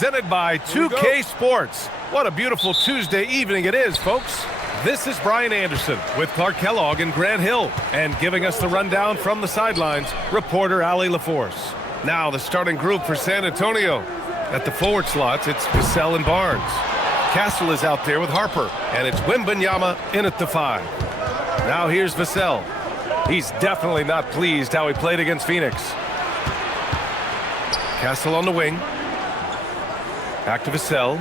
presented by 2K Sports. What a beautiful Tuesday evening it is, folks. This is Brian Anderson with Clark Kellogg and Grant Hill. And giving us the rundown from the sidelines, reporter Allie LaForce. Now the starting group for San Antonio. At the forward slots, it's Vassell and Barnes. Castle is out there with Harper, and it's Wembanyama in at the 5. Now here's Vassell. He's definitely not pleased how he played against Phoenix. Castle on the wing. Back to Vassell.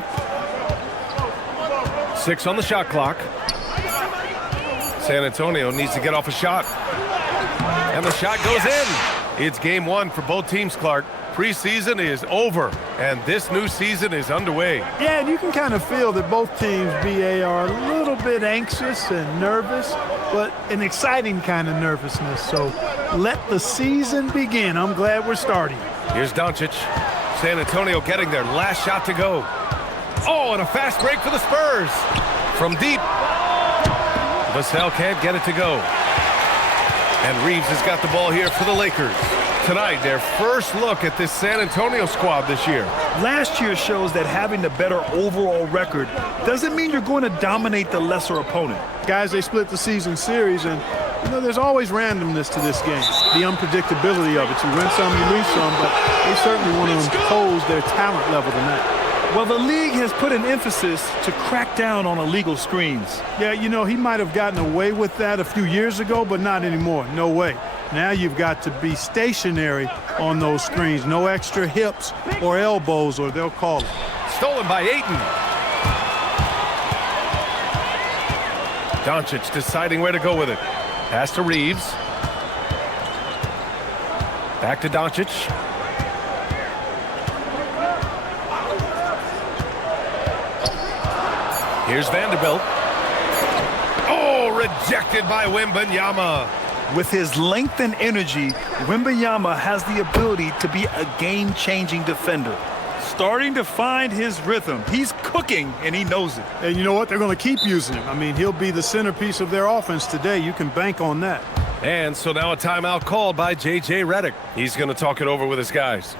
6 on the shot clock. San Antonio needs to get off a shot. And the shot goes in. It's game 1 for both teams, Clark. Preseason is over, and this new season is underway. Yeah, and you can kind of feel that both teams, BA, are a little bit anxious and nervous, but an exciting kind of nervousness. So let the season begin. I'm glad we're starting. Here's Doncic. San Antonio getting their last shot to go. Oh, and a fast break for the Spurs. From deep. Vassell can't get it to go. And Reeves has got the ball here for the Lakers. Tonight, their first look at this San Antonio squad this year. Last year shows that having the better overall record doesn't mean you're going to dominate the lesser opponent. Guys, they split the season series, and you know, there's always randomness to this game. The unpredictability of it. You win some, you lose some, but they certainly want to impose their talent level tonight. Well, the league has put an emphasis to crack down on illegal screens. Yeah, you know, he might have gotten away with that a few years ago, but not anymore. No way. Now you've got to be stationary on those screens. No extra hips or elbows, or they'll call it. Stolen by Ayton. Doncic deciding where to go with it. Pass to Reeves. Back to Doncic. Here's Vanderbilt. Oh, rejected by Wembanyama. With his length and energy, Wembanyama has the ability to be a game-changing defender. Starting to find his rhythm. He's cooking, and he knows it. And you know what? They're going to keep using him. I mean, he'll be the centerpiece of their offense today. You can bank on that. And so now a timeout called by J.J. Redick. He's going to talk it over with his guys.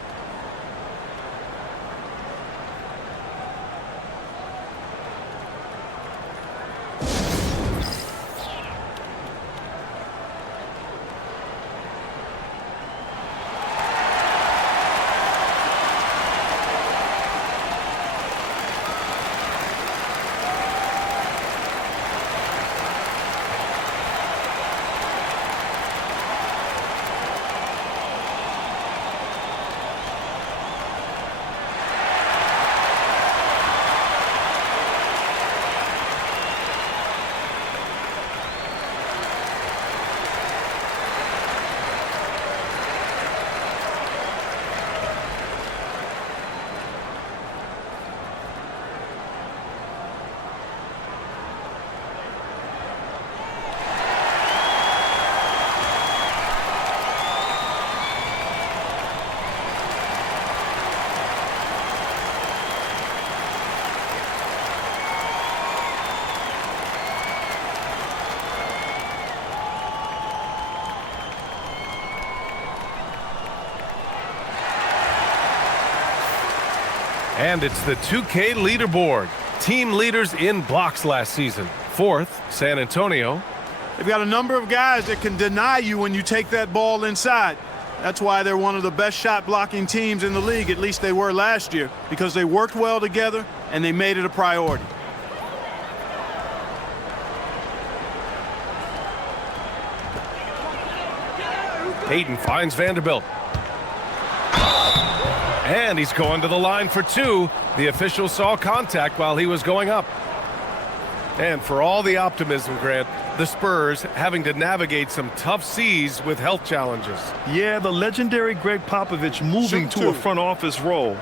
And it's the 2K leaderboard. Team leaders in blocks last season. 4th, San Antonio. They've got a number of guys that can deny you when you take that ball inside. That's why they're one of the best shot blocking teams in the league, at least they were last year, because they worked well together and they made it a priority. Ayton finds Vanderbilt. And he's going to the line for 2. The official saw contact while he was going up. And for all the optimism, Grant, the Spurs having to navigate some tough seas with health challenges. Yeah, the legendary Greg Popovich moving to a front office role.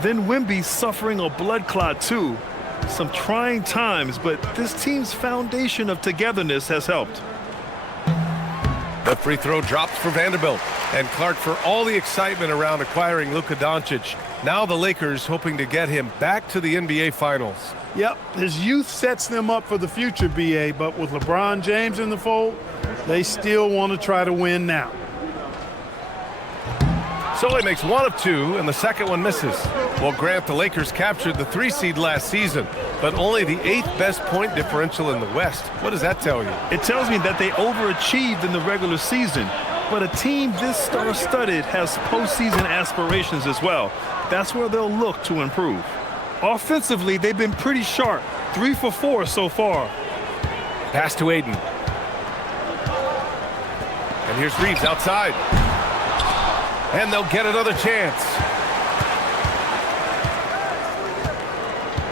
Then Wemby suffering a blood clot too. Some trying times, but this team's foundation of togetherness has helped. The free throw drops for Vanderbilt. And Clark, for all the excitement around acquiring Luka Doncic, now the Lakers hoping to get him back to the NBA Finals. Yep, his youth sets them up for the future, BA, but with LeBron James in the fold, they still want to try to win now. So he makes one of two, and the second one misses. Well, Grant, the Lakers captured the 3 seed last season, but only the 8th best point differential in the West. What does that tell you? It tells me that they overachieved in the regular season, but a team this star-studded has postseason aspirations as well. That's where they'll look to improve. Offensively, they've been pretty sharp, 3 for 4 so far. Pass to Aiden. And here's Reeves outside. And they'll get another chance.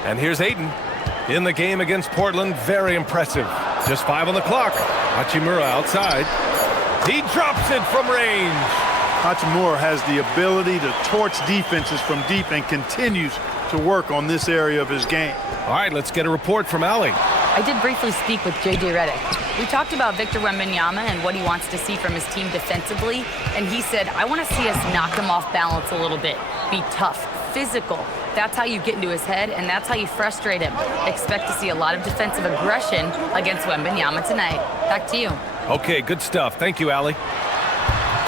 And here's Aiden in the game against Portland. Very impressive. Just 5 on the clock. Hachimura outside. He drops it from range. Hachimura has the ability to torch defenses from deep and continues to work on this area of his game. All right, let's get a report from Allie. I did briefly speak with J.J. Redick. We talked about Victor Wembanyama and what he wants to see from his team defensively, and he said, I want to see us knock him off balance a little bit, be tough, physical. That's how you get into his head, and that's how you frustrate him. Expect to see a lot of defensive aggression against Wembanyama tonight. Back to you. Okay, good stuff. Thank you, Allie.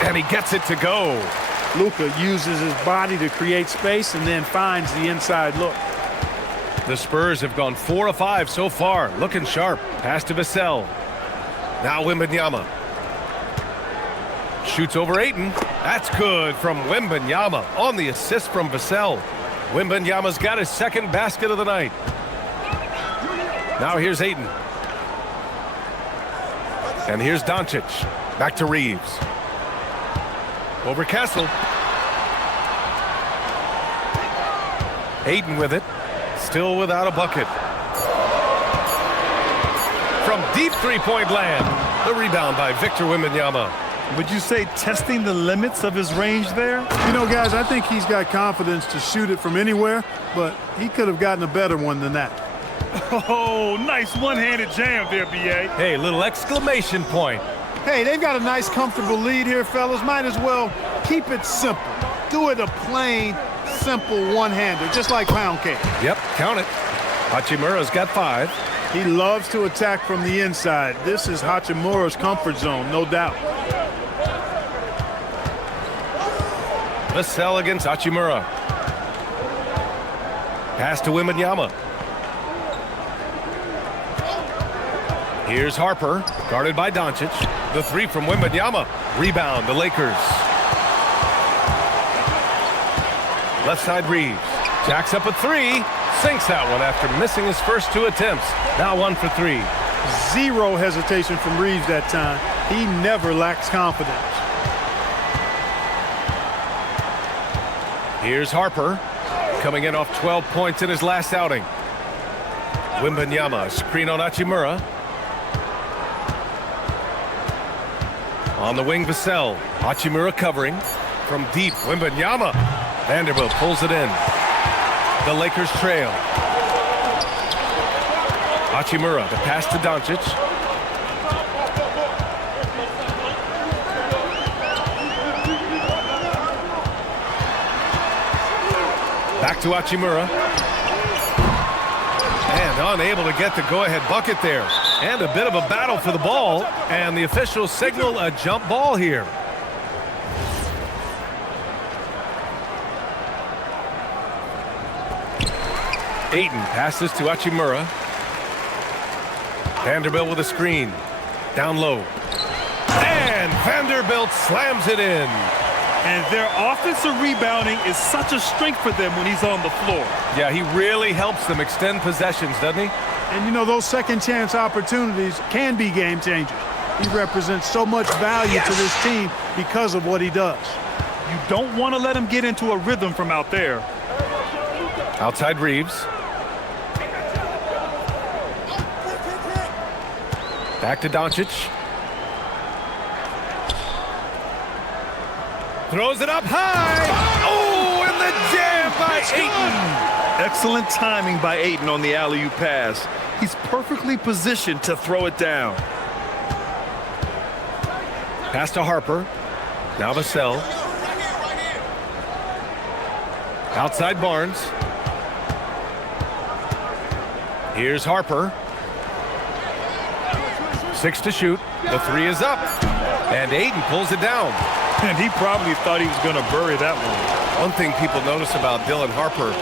And he gets it to go. Luka uses his body to create space and then finds the inside look. The Spurs have gone 4 of 5 so far. Looking sharp. Pass to Vassell. Now Wembanyama. Shoots over Ayton. That's good from Wembanyama on the assist from Vassell. Wembanyama's got his second basket of the night. Now here's Ayton. And here's Doncic. Back to Reeves. Over Castle. Ayton with it. Still without a bucket. From deep three-point land. The rebound by Victor Wembanyama. Would you say testing the limits of his range there? You know, guys, I think he's got confidence to shoot it from anywhere, but he could have gotten a better one than that. Oh, nice one-handed jam there, B.A. Hey, little exclamation point. Hey, they've got a nice, comfortable lead here, fellas. Might as well keep it simple. Do it a plain, simple one-hander, just like pound cake. Yep, count it. Hachimura's got 5. He loves to attack from the inside. This is Hachimura's comfort zone, no doubt. Vassell against Hachimura. Pass to Wembanyama. Here's Harper, guarded by Doncic. The 3 from Wembanyama. Rebound, the Lakers. Left side Reeves. Jacks up a 3. Sinks that one after missing his first 2 attempts. Now 1 for 3. Zero hesitation from Reeves that time. He never lacks confidence. Here's Harper, coming in off 12 points in his last outing. Wembanyama, screen on Hachimura. On the wing, Vassell. Hachimura covering. From deep, Wembanyama. Vanderbilt pulls it in. The Lakers trail. Hachimura, the pass to Doncic. Back to Hachimura. And unable to get the go-ahead bucket there. And a bit of a battle for the ball. And the officials signal a jump ball here. Ayton passes to Hachimura. Vanderbilt with a screen. Down low. And Vanderbilt slams it in. And their offensive rebounding is such a strength for them when he's on the floor. Yeah, he really helps them extend possessions, doesn't he? And, you know, those second chance opportunities can be game changers. He represents so much value to this team because of what he does. You don't want to let him get into a rhythm from out there. Outside Reeves. Back to Doncic. Throws it up high. Oh, and the jam by Ayton. Excellent timing by Ayton on the alley-oop pass. He's perfectly positioned to throw it down. Pass to Harper. Now Vassell. Outside Barnes. Here's Harper. 6 to shoot. The 3 is up. And Ayton pulls it down. And he probably thought he was going to bury that one. One thing people notice about Dylan Harper,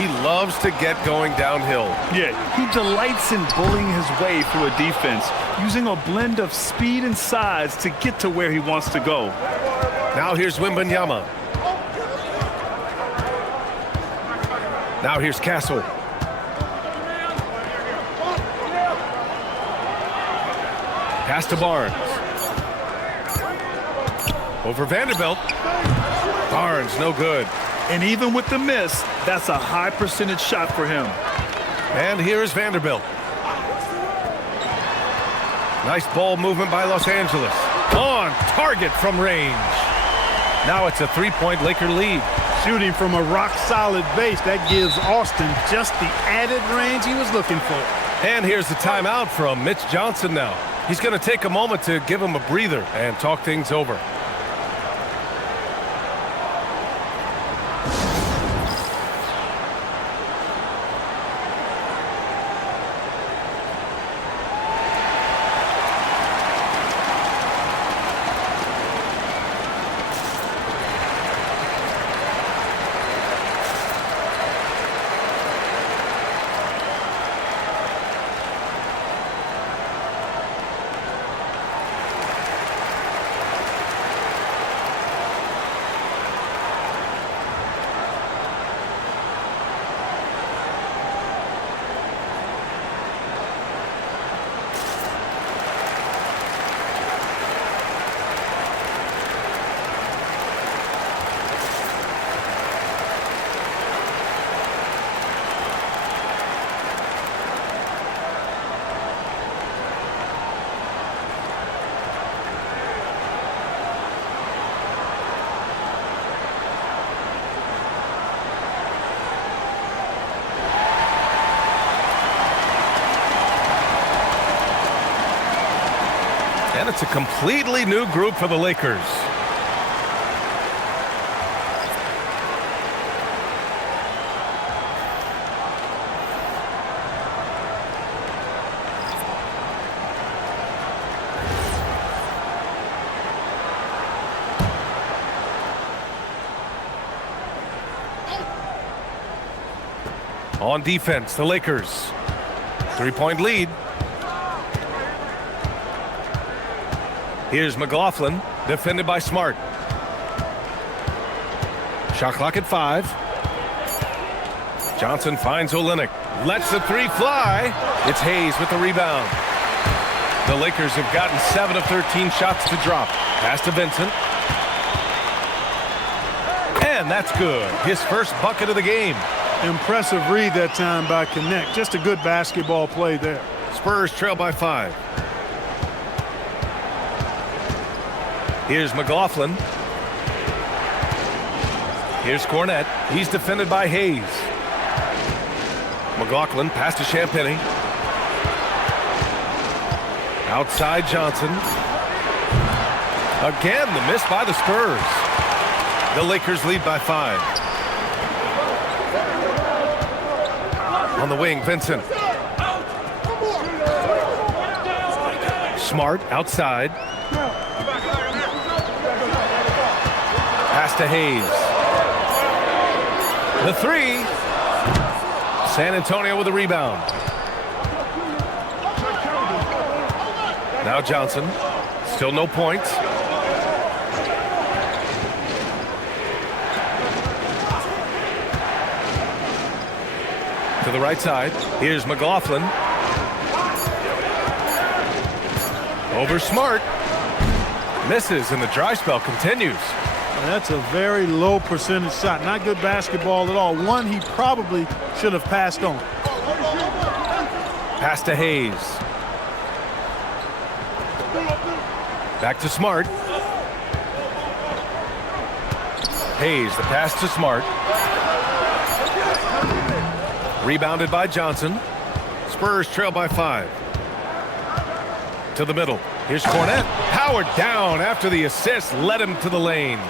he loves to get going downhill. Yeah, he delights in bullying his way through a defense, using a blend of speed and size to get to where he wants to go. Now here's Wembanyama. Now here's Castle. Pass to Barnes. Over Vanderbilt. Barnes, no good. And even with the miss, that's a high percentage shot for him. And here's Vanderbilt. Nice ball movement by Los Angeles. On target from range. Now it's a three-point Laker lead. Shooting from a rock-solid base, that gives Austin just the added range he was looking for. And here's the timeout from Mitch Johnson now. He's going to take a moment to give him a breather and talk things over. And it's a completely new group for the Lakers. On defense, the Lakers. Three-point lead. Here's McLaughlin, defended by Smart. Shot clock at 5. Johnson finds Olynyk. Lets the three fly. It's Hayes with the rebound. The Lakers have gotten 7 of 13 shots to drop. Pass to Vincent. And that's good. His first bucket of the game. Impressive read that time by Connect. Just a good basketball play there. Spurs trail by 5. Here's McLaughlin. Here's Cornette. He's defended by Hayes. McLaughlin pass to Champagnie. Outside Johnson. Again, the miss by the Spurs. The Lakers lead by 5. On the wing, Vincent. Smart outside. Pass to Hayes. The three. San Antonio with a rebound. Now Johnson. Still no points. To the right side. Here's McLaughlin. Over Smart. Misses, and the dry spell continues. That's a very low percentage shot. Not good basketball at all. One he probably should have passed on. Pass to Hayes. Back to Smart. Hayes, the pass to Smart. Rebounded by Johnson. Spurs trail by 5. To the middle. Here's Cornette. Powered down after the assist led him to the lane.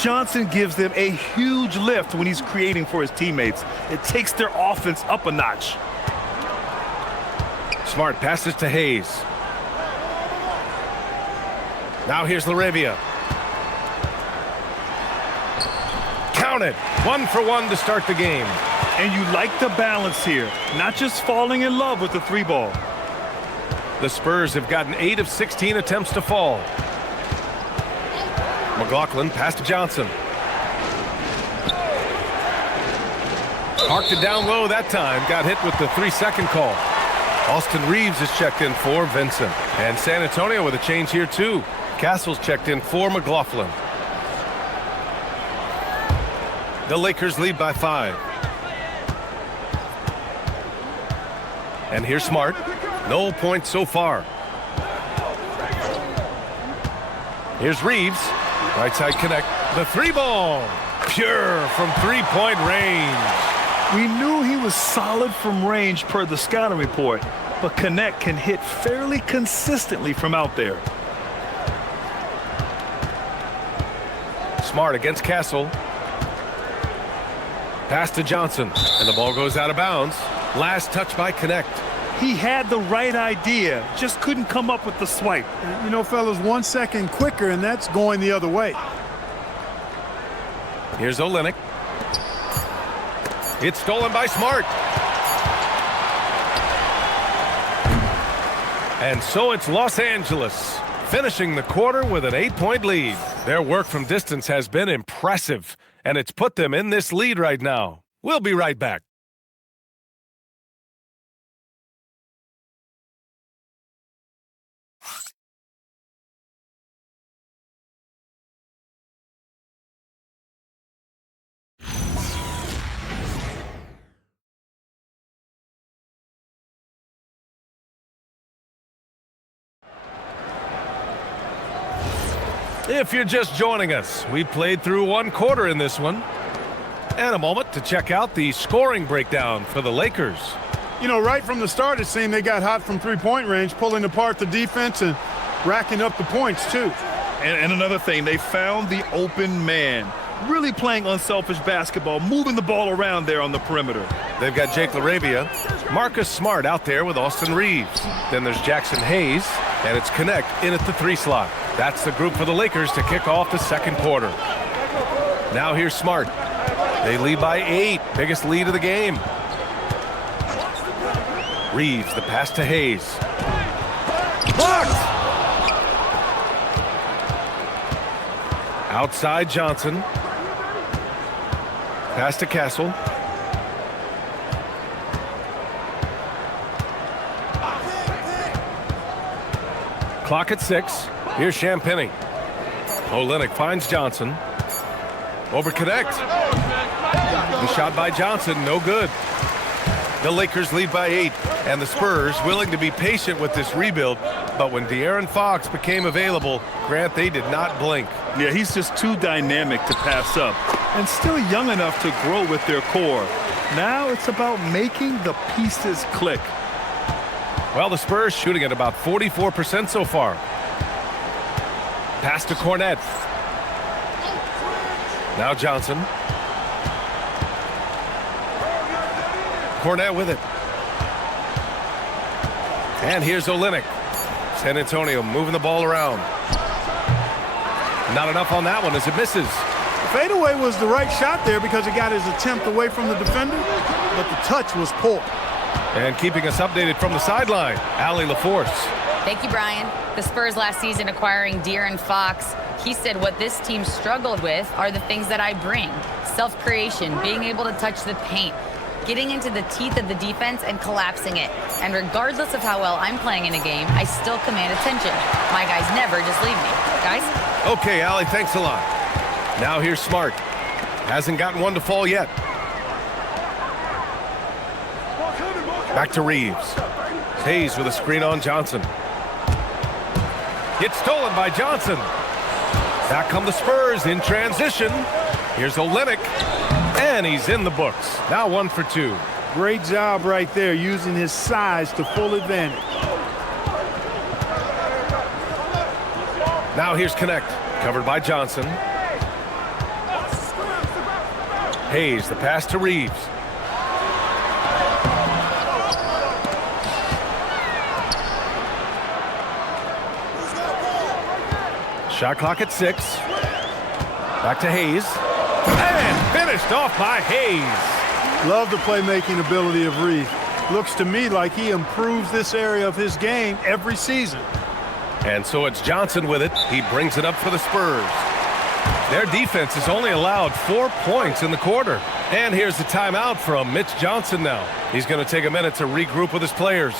Johnson gives them a huge lift when he's creating for his teammates. It takes their offense up a notch. Smart passes to Hayes. Now here's Laravia. Count it. 1 for 1 to start the game. And you like the balance here, not just falling in love with the 3-ball. The Spurs have gotten 8 of 16 attempts to fall. McLaughlin pass to Johnson. Parked it down low that time. Got hit with the 3-second call. Austin Reeves is checked in for Vincent. And San Antonio with a change here too. Castle's checked in for McLaughlin. The Lakers lead by 5. And here's Smart. No points so far. Here's Reeves. Right side connect. The 3-ball. Pure from 3-point range. We knew he was solid from range per the scouting report, but Connect can hit fairly consistently from out there. Smart against Castle. Pass to Johnson, and the ball goes out of bounds. Last touch by Connect. He had the right idea, just couldn't come up with the swipe. You know, fellas, 1 second quicker, and that's going the other way. Here's Olynyk. It's stolen by Smart. And so it's Los Angeles, finishing the quarter with an 8-point lead. Their work from distance has been impressive, and it's put them in this lead right now. We'll be right back. If you're just joining us, we played through 1 quarter in this one. And a moment to check out the scoring breakdown for the Lakers. You know, right from the start, it seemed they got hot from 3-point range, pulling apart the defense and racking up the points, too. And another thing, they found the open man. Really playing unselfish basketball, moving the ball around there on the perimeter. They've got Jake Laravia, Marcus Smart out there with Austin Reeves. Then there's Jackson Hayes, and it's Connect in at the 3 slot. That's the group for the Lakers to kick off the second quarter. Now here's Smart. They lead by 8, biggest lead of the game. Reeves, the pass to Hayes. Blocked! Outside Johnson. Pass to Castle. Clock at 6. Here's Champagnie. Olynyk finds Johnson. Over Connect. The shot by Johnson, no good. The Lakers lead by 8, and the Spurs willing to be patient with this rebuild. But when De'Aaron Fox became available, Grant, they did not blink. Yeah, he's just too dynamic to pass up, and still young enough to grow with their core. Now it's about making the pieces click. Well, the Spurs shooting at about 44% so far. Pass to Cornette. Now Johnson. Cornette with it. And here's Olynyk. San Antonio moving the ball around. Not enough on that one as it misses. The fadeaway was the right shot there because it got his attempt away from the defender, but the touch was poor. And keeping us updated from the sideline, Allie LaForce. Thank you, Brian. The Spurs last season acquiring De'Aaron Fox. He said what this team struggled with are the things that I bring. Self-creation, being able to touch the paint, getting into the teeth of the defense and collapsing it. And regardless of how well I'm playing in a game, I still command attention. My guys never just leave me. Guys? Okay, Allie, thanks a lot. Now here's Smart. Hasn't gotten one to fall yet. Back to Reeves. Hayes with a screen on Johnson. It's stolen by Johnson. Back come the Spurs in transition. Here's Olynyk. And he's in the books. Now 1 for 2. Great job right there, using his size to full advantage. Now here's Connect. Covered by Johnson. Hayes, the pass to Reeves. Shot clock at 6. Back to Hayes. And finished off by Hayes. Love the playmaking ability of Reeves. Looks to me like he improves this area of his game every season. And so it's Johnson with it. He brings it up for the Spurs. Their defense has only allowed 4 points in the quarter. And here's the timeout from Mitch Johnson now. He's going to take a minute to regroup with his players.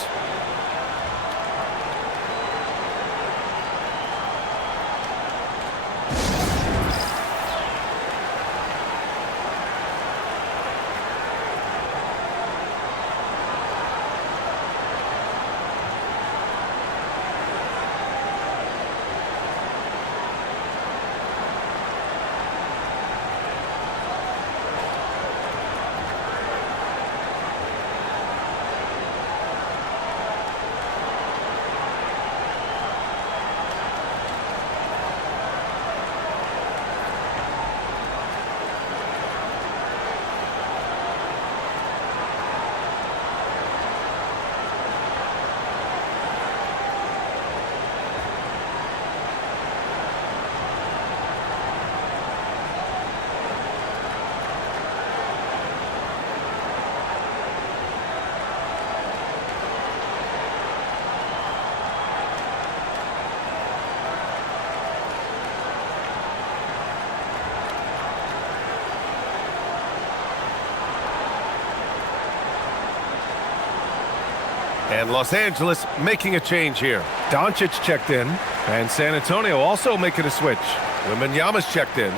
And Los Angeles making a change here. Doncic checked in. And San Antonio also making a switch. Wembanyama's checked in.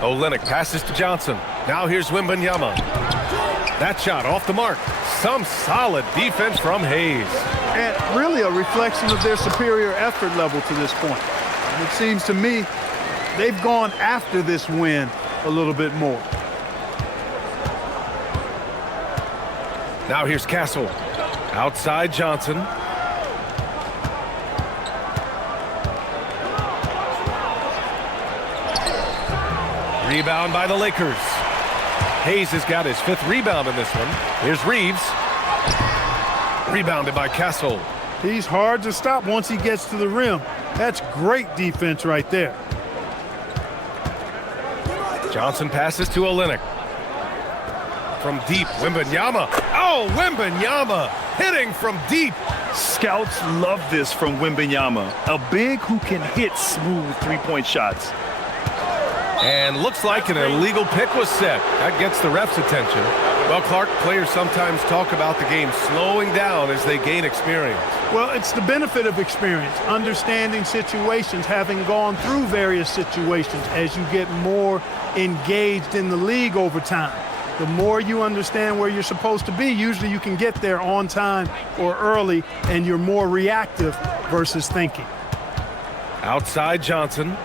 Olynyk passes to Johnson. Now here's Wembanyama. That shot off the mark. Some solid defense from Hayes. And really a reflection of their superior effort level to this point. And it seems to me they've gone after this win a little bit more. Now here's Castle. Outside Johnson. Rebound by the Lakers. Hayes has got his 5th rebound in this one. Here's Reeves. Rebounded by Castle. He's hard to stop once he gets to the rim. That's great defense right there. Johnson passes to Olynyk. From deep, Wembanyama. Oh, Wembanyama hitting from deep. Scouts love this from Wembanyama, a big who can hit smooth three-point shots. And looks like an illegal pick was set. That gets the ref's attention. Well, Clark, players sometimes talk about the game slowing down as they gain experience. Well, it's the benefit of experience, understanding situations, having gone through various situations as you get more engaged in the league over time. The more you understand where you're supposed to be, usually you can get there on time or early, and you're more reactive versus thinking. Outside Johnson.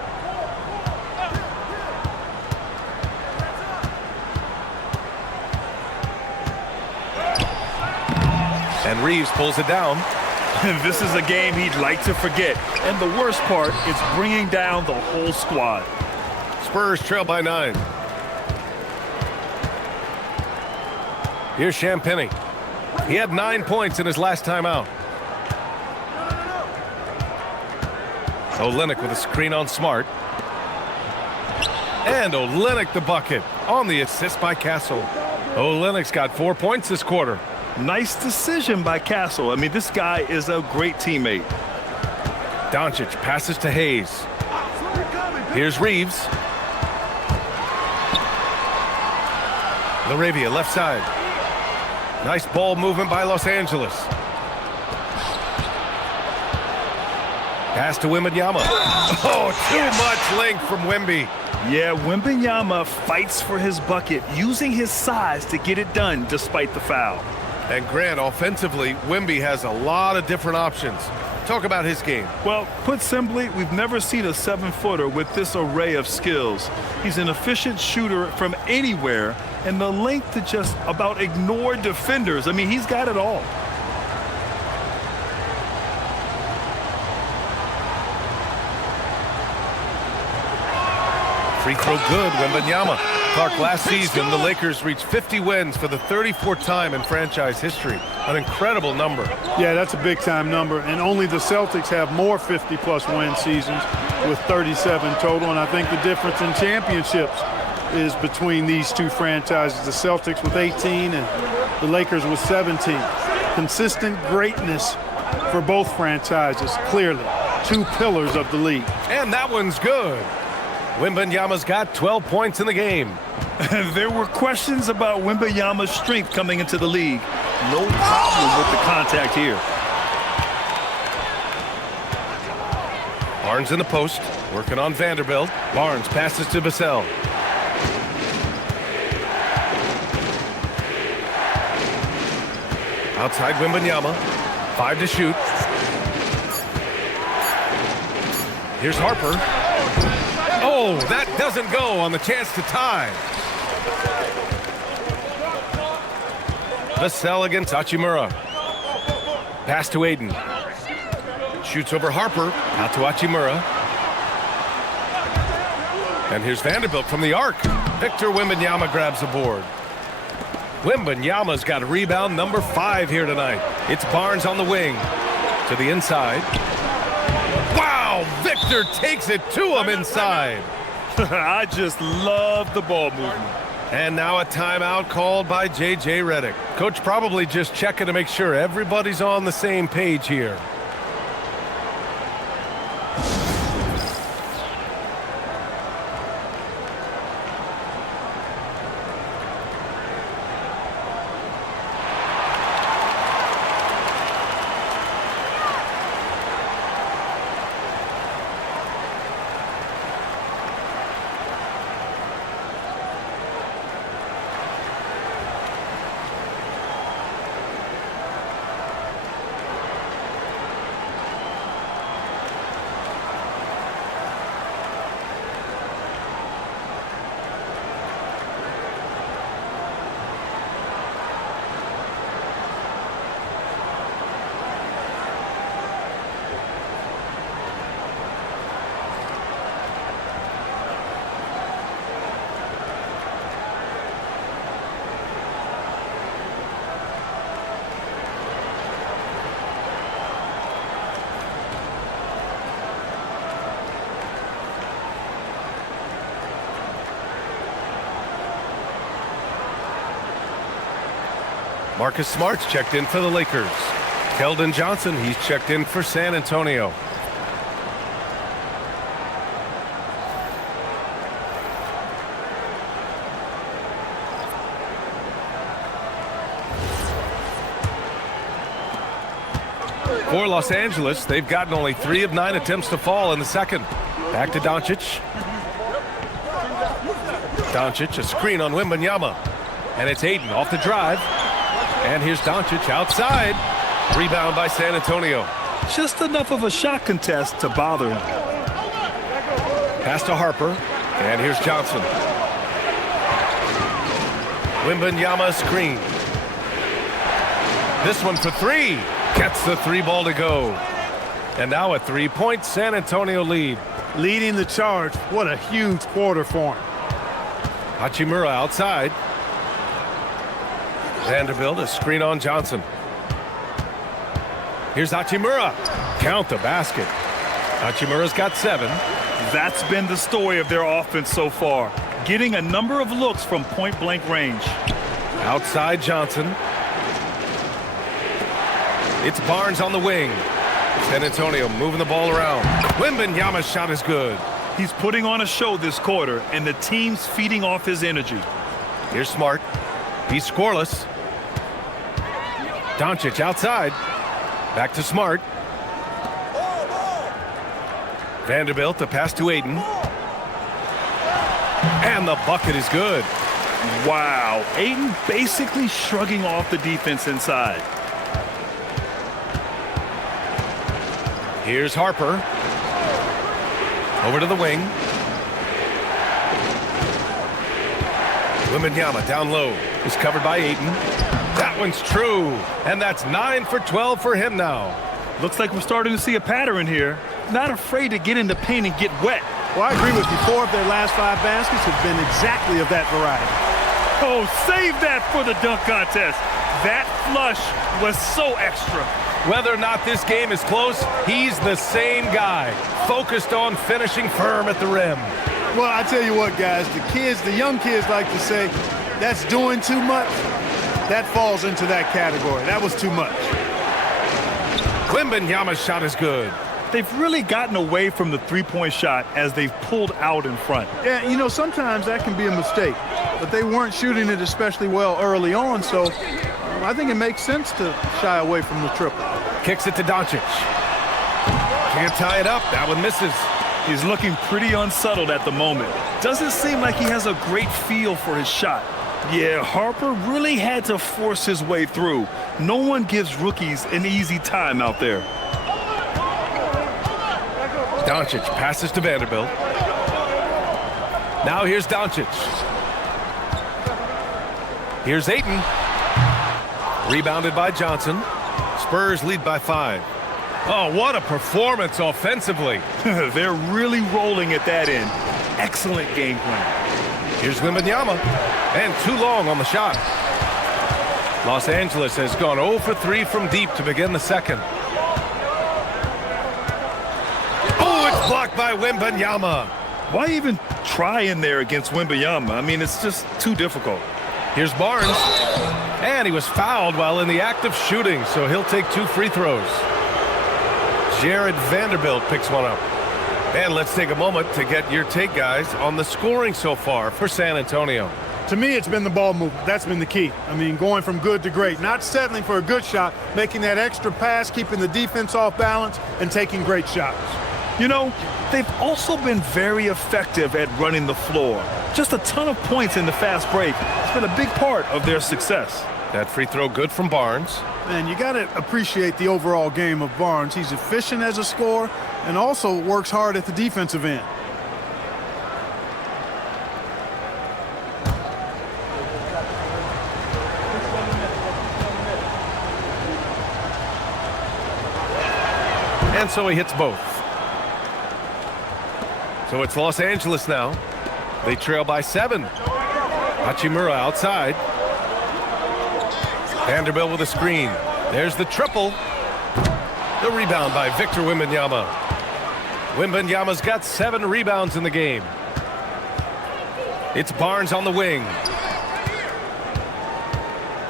And Reeves pulls it down. This is a game he'd like to forget. And the worst part is bringing down the whole squad. Spurs trail by 9. Here's Champagnie. He had 9 points in his last time out. Olynyk with a screen on Smart. And Olynyk the bucket on the assist by Castle. Olynyk's got 4 points this quarter. Nice decision by Castle. I mean, this guy is a great teammate. Doncic passes to Hayes. Here's Reeves. Laravia left side. Nice ball movement by Los Angeles. Pass to Wembanyama. Oh, too much length from Wemby. Yeah, Wembanyama fights for his bucket, using his size to get it done despite the foul. And Grant, offensively, Wemby has a lot of different options. Talk about his game. Well, put simply, we've never seen a 7-footer with this array of skills. He's an efficient shooter from anywhere, and the length to just about ignore defenders. I mean, he's got it all. Free throw good, Wembanyama. Clark, last season, the Lakers reached 50 wins for the 34th time in franchise history. An incredible number. Yeah, that's a big-time number, and only the Celtics have more 50-plus win seasons with 37 total, and I think the difference in championships is between these two franchises, the Celtics with 18 and the Lakers with 17. Consistent greatness for both franchises, clearly. Two pillars of the league. And that one's good. Wembanyama's got 12 points in the game. There were questions about Wembanyama's strength coming into the league. No problem with the contact here. Barnes in the post, working on Vanderbilt. Barnes passes to Vassell. Outside Wembanyama. 5 to shoot. Here's Harper. Oh, that doesn't go on the chance to tie. Vassell against Hachimura. Pass to Aiden. Shoots over Harper. Out to Hachimura. And here's Vanderbilt from the arc. Victor Wembanyama grabs the board. Wembanyama's got rebound number 5 here tonight. It's Barnes on the wing. To the inside. Wow! Victor takes it to him inside. I just love the ball movement. And now a timeout called by J.J. Redick. Coach probably just checking to make sure everybody's on the same page here. Marcus Smart's checked in for the Lakers. Keldon Johnson, he's checked in for San Antonio. For Los Angeles, they've gotten only 3 of 9 attempts to fall in the second. Back to Doncic. Doncic, a screen on Wembanyama. And it's Aiden off the drive. And here's Doncic outside. Rebound by San Antonio. Just enough of a shot contest to bother him. Pass to Harper. And here's Johnson. Wembanyama screen. This one for 3. Gets the 3 ball to go. And now a 3-point San Antonio lead. Leading the charge. What a huge quarter for him. Hachimura outside. Vanderbilt, a screen on Johnson. Here's Hachimura. Count the basket. Hachimura's got 7. That's been the story of their offense so far. Getting a number of looks from point-blank range. Outside Johnson. It's Barnes on the wing. San Antonio moving the ball around. Wembanyama's shot is good. He's putting on a show this quarter, and the team's feeding off his energy. Here's Smart. He's scoreless. Doncic outside. Back to Smart. Vanderbilt, the pass to Aiden. And the bucket is good. Wow. Aiden basically shrugging off the defense inside. Here's Harper. Over to the wing. Wembanyama down low. Is covered by Aiden. That one's true. And that's 9 for 12 for him now. Looks like we're starting to see a pattern here. Not afraid to get in the paint and get wet. Well, I agree with you. 4 of their last 5 baskets have been exactly of that variety. Oh, save that for the dunk contest. That flush was so extra. Whether or not this game is close, he's the same guy, focused on finishing firm at the rim. Well, I tell you what, guys, the young kids like to say, that's doing too much. That falls into that category. That was too much. Wembanyama's shot is good. They've really gotten away from the three-point shot as they've pulled out in front. Yeah, you know, sometimes that can be a mistake, but they weren't shooting it especially well early on, so I think it makes sense to shy away from the triple. Kicks it to Doncic. Can't tie it up. That one misses. He's looking pretty unsettled at the moment. Doesn't seem like he has a great feel for his shot. Yeah, Harper really had to force his way through. No one gives rookies an easy time out there. Doncic passes to Vanderbilt. Now here's Doncic. Here's Ayton. Rebounded by Johnson. Spurs lead by 5. Oh, what a performance offensively. They're really rolling at that end. Excellent game plan. Here's Wembanyama. And too long on the shot. Los Angeles has gone 0 for 3 from deep to begin the second. Oh, it's blocked by Wembanyama. Why even try in there against Wembanyama? I mean, it's just too difficult. Here's Barnes. And he was fouled while in the act of shooting, so he'll take 2 free throws. Jared Vanderbilt picks one up. And let's take a moment to get your take, guys, on the scoring so far for San Antonio. To me, it's been the ball movement. That's been the key. I mean, going from good to great, not settling for a good shot, making that extra pass, keeping the defense off balance, and taking great shots. You know, they've also been very effective at running the floor. Just a ton of points in the fast break. It's been a big part of their success. That free throw good from Barnes. Man, you got to appreciate the overall game of Barnes. He's efficient as a scorer and also works hard at the defensive end. And so he hits both. So it's Los Angeles now. They trail by 7. Hachimura outside. Vanderbilt with a screen. There's the triple. The rebound by Victor Wembanyama. Wembanyama's got 7 rebounds in the game. It's Barnes on the wing.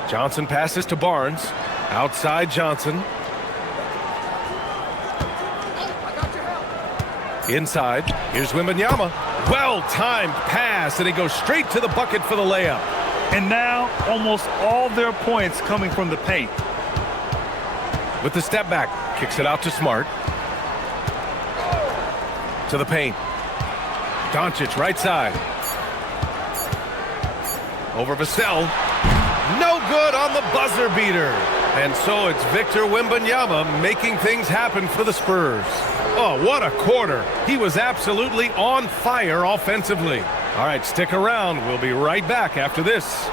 Johnson passes to Barnes. Outside Johnson. Inside, here's Wembanyama. Well-timed pass, and he goes straight to the bucket for the layup. And now, almost all their points coming from the paint. With the step back, kicks it out to Smart. To the paint. Doncic, right side. Over Vassell. No good on the buzzer beater. And so it's Victor Wembanyama making things happen for the Spurs. Oh, what a quarter. He was absolutely on fire offensively. All right, stick around. We'll be right back after this.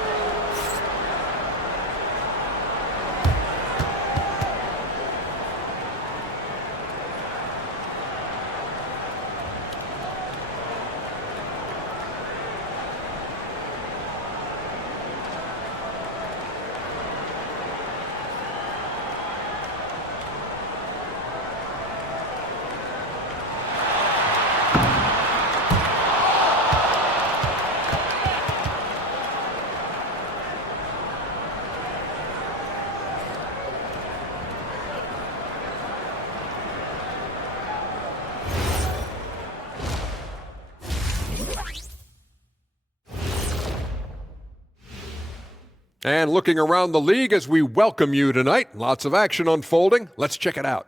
And looking around the league as we welcome you tonight, lots of action unfolding. Let's check it out.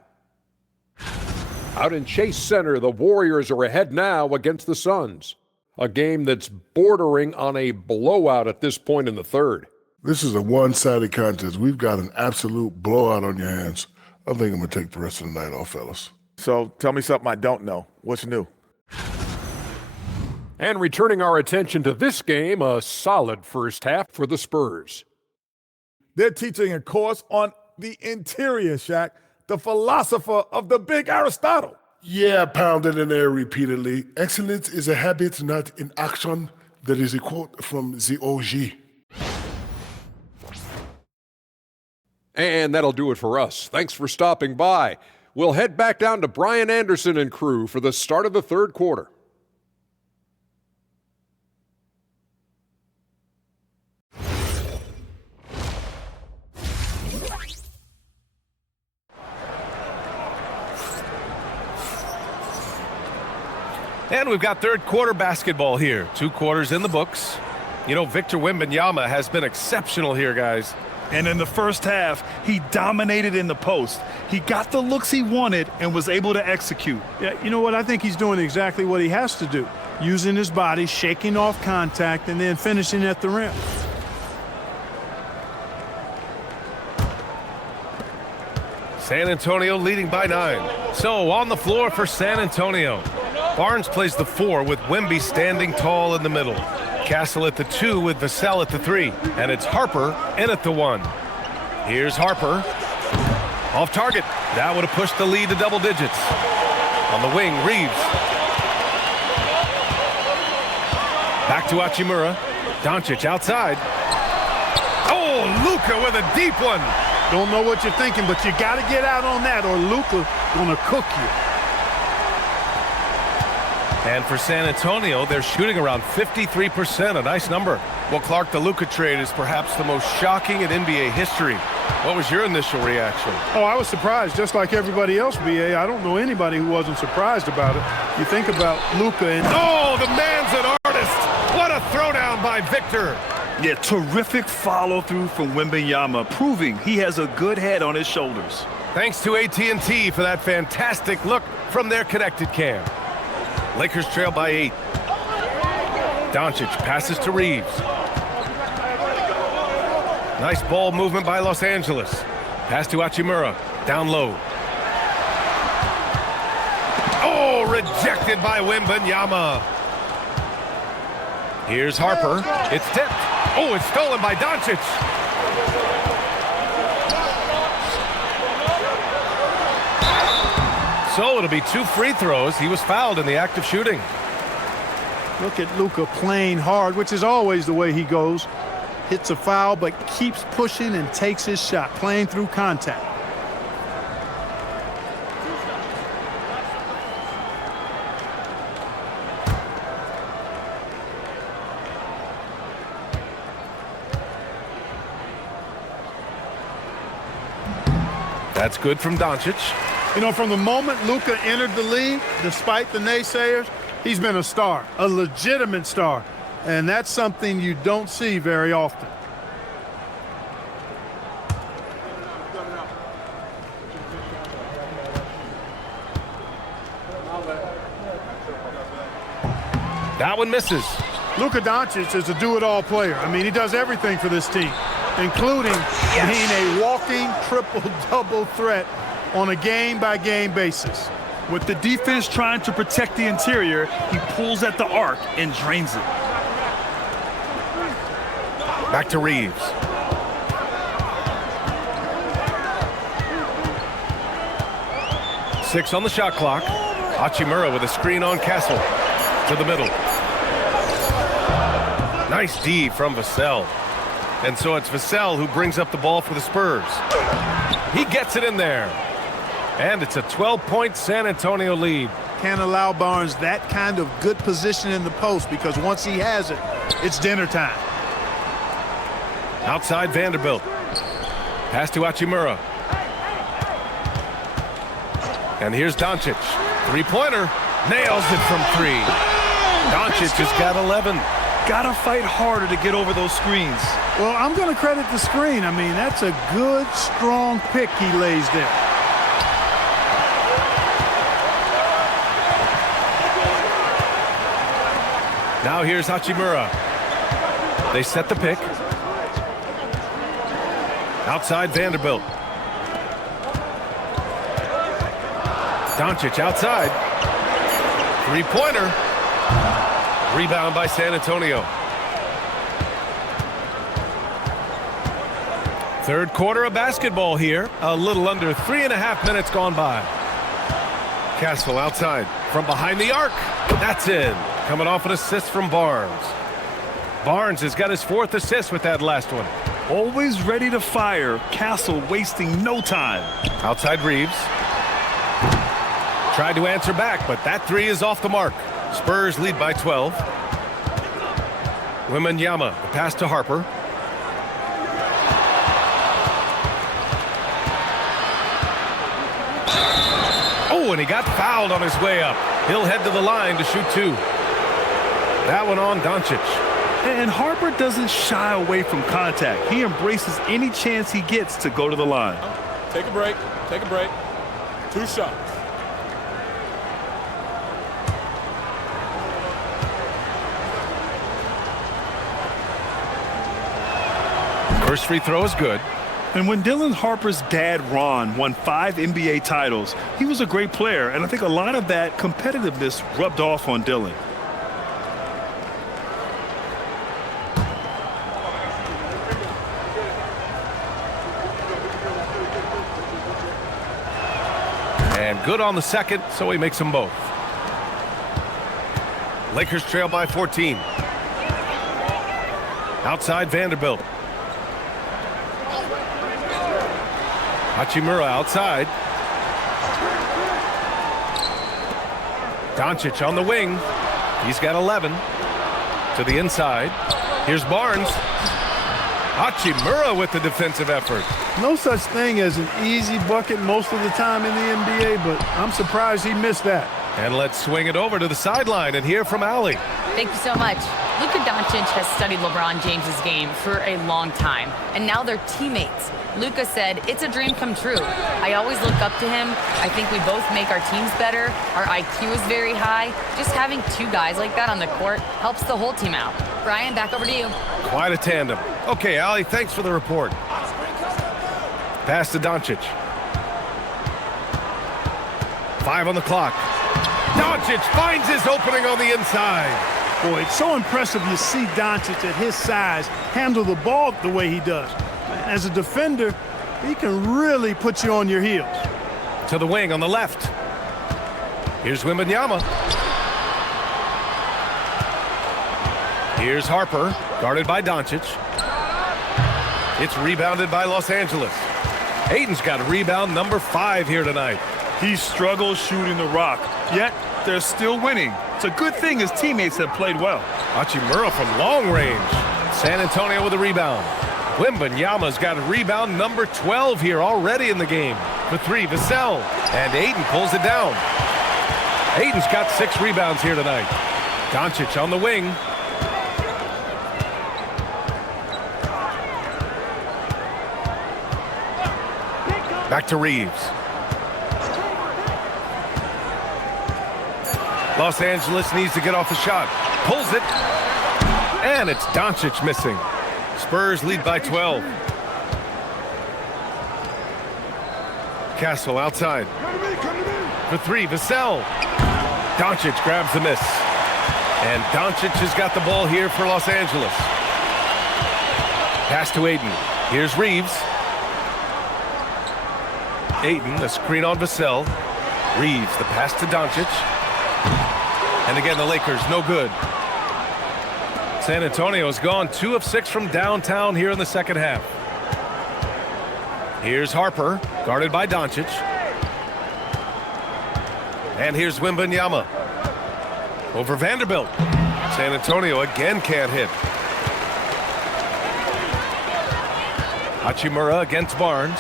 Out in Chase Center, the Warriors are ahead now against the Suns. A game that's bordering on a blowout at this point in the third. This is a one-sided contest. We've got an absolute blowout on your hands. I think I'm going to take the rest of the night off, fellas. So tell me something I don't know. What's new? And returning our attention to this game, a solid first half for the Spurs. They're teaching a course on the interior, Shaq, the philosopher of the big Aristotle. Yeah, pounded in there repeatedly. Excellence is a habit, not an action. That is a quote from the OG. And that'll do it for us. Thanks for stopping by. We'll head back down to Brian Anderson and crew for the start of the third quarter. And we've got third quarter basketball here. 2 quarters in the books. You know, Victor Wembanyama has been exceptional here, guys. And in the first half, he dominated in the post. He got the looks he wanted and was able to execute. Yeah, you know what? I think he's doing exactly what he has to do. Using his body, shaking off contact, and then finishing at the rim. San Antonio leading by 9. So on the floor for San Antonio. Barnes plays the 4 with Wemby standing tall in the middle. Castle at the 2 with Vassell at the 3. And it's Harper in at the 1. Here's Harper. Off target. That would have pushed the lead to double digits. On the wing, Reeves. Back to Hachimura. Doncic outside. Oh, Luka with a deep one. Don't know what you're thinking, but you got to get out on that or Luka gonna cook you. And for San Antonio, they're shooting around 53%, a nice number. Well, Clark, the Luka trade is perhaps the most shocking in NBA history. What was your initial reaction? Oh, I was surprised, just like everybody else, B.A. I don't know anybody who wasn't surprised about it. You think about Luka and... Oh, the man's an artist. What a throwdown by Victor. Yeah, terrific follow-through from Wembanyama, proving he has a good head on his shoulders. Thanks to AT&T for that fantastic look from their connected cam. Lakers trail by 8. Doncic passes to Reeves. Nice ball movement by Los Angeles. Pass to Hachimura. Down low. Oh, rejected by Wembanyama. Here's Harper. It's tipped. Oh, it's stolen by Doncic. So it'll be 2 free throws. He was fouled in the act of shooting. Look at Luka playing hard, which is always the way he goes. Hits a foul, but keeps pushing and takes his shot, playing through contact. That's good from Doncic. You know, from the moment Luka entered the league, despite the naysayers, he's been a star, a legitimate star. And that's something you don't see very often. That one misses. Luka Doncic is a do-it-all player. I mean, he does everything for this team, including being a walking triple-double threat on a game-by-game basis. With the defense trying to protect the interior, he pulls at the arc and drains it. Back to Reeves. Six on the shot clock. Hachimura with a screen on Castle. To the middle. Nice D from Vassell. And so it's Vassell who brings up the ball for the Spurs. He gets it in there. And it's a 12-point San Antonio lead. Can't allow Barnes that kind of good position in the post because once he has it, it's dinner time. Outside Vanderbilt. Pass to Hachimura. And here's Doncic. Three-pointer. Nails it from 3. Doncic has got 11. Gotta fight harder to get over those screens. Well, I'm going to credit the screen. I mean, that's a good, strong pick he lays there. Now here's Hachimura. They set the pick. Outside Vanderbilt. Doncic outside. Three-pointer. Rebound by San Antonio. Third quarter of basketball here. A little under 3.5 minutes gone by. Castle outside from behind the arc. That's in. Coming off an assist from Barnes. Barnes has got his 4th assist with that last one. Always ready to fire. Castle wasting no time. Outside Reeves. Tried to answer back, but that 3 is off the mark. Spurs lead by 12. Wembanyama, the pass to Harper. Oh, and he got fouled on his way up. He'll head to the line to shoot 2. That one on Doncic. And Harper doesn't shy away from contact. He embraces any chance he gets to go to the line. Take a break. Take a break. 2 shots. First free throw is good. And when Dylan Harper's dad, Ron, won 5 NBA titles, he was a great player, and I think a lot of that competitiveness rubbed off on Dylan. And good on the second, so he makes them both. Lakers trail by 14. Outside Vanderbilt. Hachimura outside. Doncic on the wing. He's got 11. To the inside. Here's Barnes. Hachimura with the defensive effort. No such thing as an easy bucket most of the time in the NBA, but I'm surprised he missed that. And let's swing it over to the sideline and hear from Allie. Thank you so much. Luka Doncic has studied LeBron James's game for a long time, and now they're teammates. Luka said, "It's a dream come true. I always look up to him. I think we both make our teams better. Our IQ is very high. Just having 2 guys like that on the court helps the whole team out." Brian, back over to you. Quite a tandem. Okay, Allie, thanks for the report. Pass to Doncic. 5 on the clock. Doncic finds his opening on the inside. Boy, it's so impressive you see Doncic at his size handle the ball the way he does. As a defender, he can really put you on your heels. To the wing on the left. Here's Wembanyama. Here's Harper, guarded by Doncic. It's rebounded by Los Angeles. Ayton's got rebound number 5 here tonight. He struggles shooting the rock, yet they're still winning. It's a good thing his teammates have played well. Hachimura from long range. San Antonio with a rebound. Wembanyama's got a rebound number 12 here already in the game. For 3, Vassell. And Ayton pulls it down. Ayton's got 6 rebounds here tonight. Doncic on the wing. Back to Reeves. Los Angeles needs to get off a shot. Pulls it. And it's Doncic missing. Spurs lead by 12. Castle outside. For 3, Vassell. Doncic grabs the miss. And Doncic has got the ball here for Los Angeles. Pass to Ayton. Here's Reeves. Ayton, the screen on Vassell. Reeves, the pass to Doncic. And again, the Lakers, no good. San Antonio's gone 2 of 6 from downtown here in the second half. Here's Harper, guarded by Doncic. And here's Wembanyama. Over Vanderbilt. San Antonio again can't hit. Hachimura against Barnes.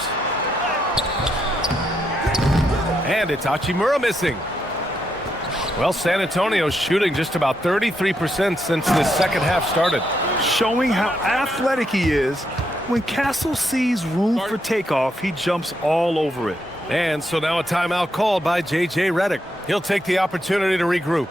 And it's Hachimura missing. Well, San Antonio's shooting just about 33% since the second half started. Showing how athletic he is. When Castle sees room for takeoff, he jumps all over it. And so now a timeout called by J.J. Redick. He'll take the opportunity to regroup.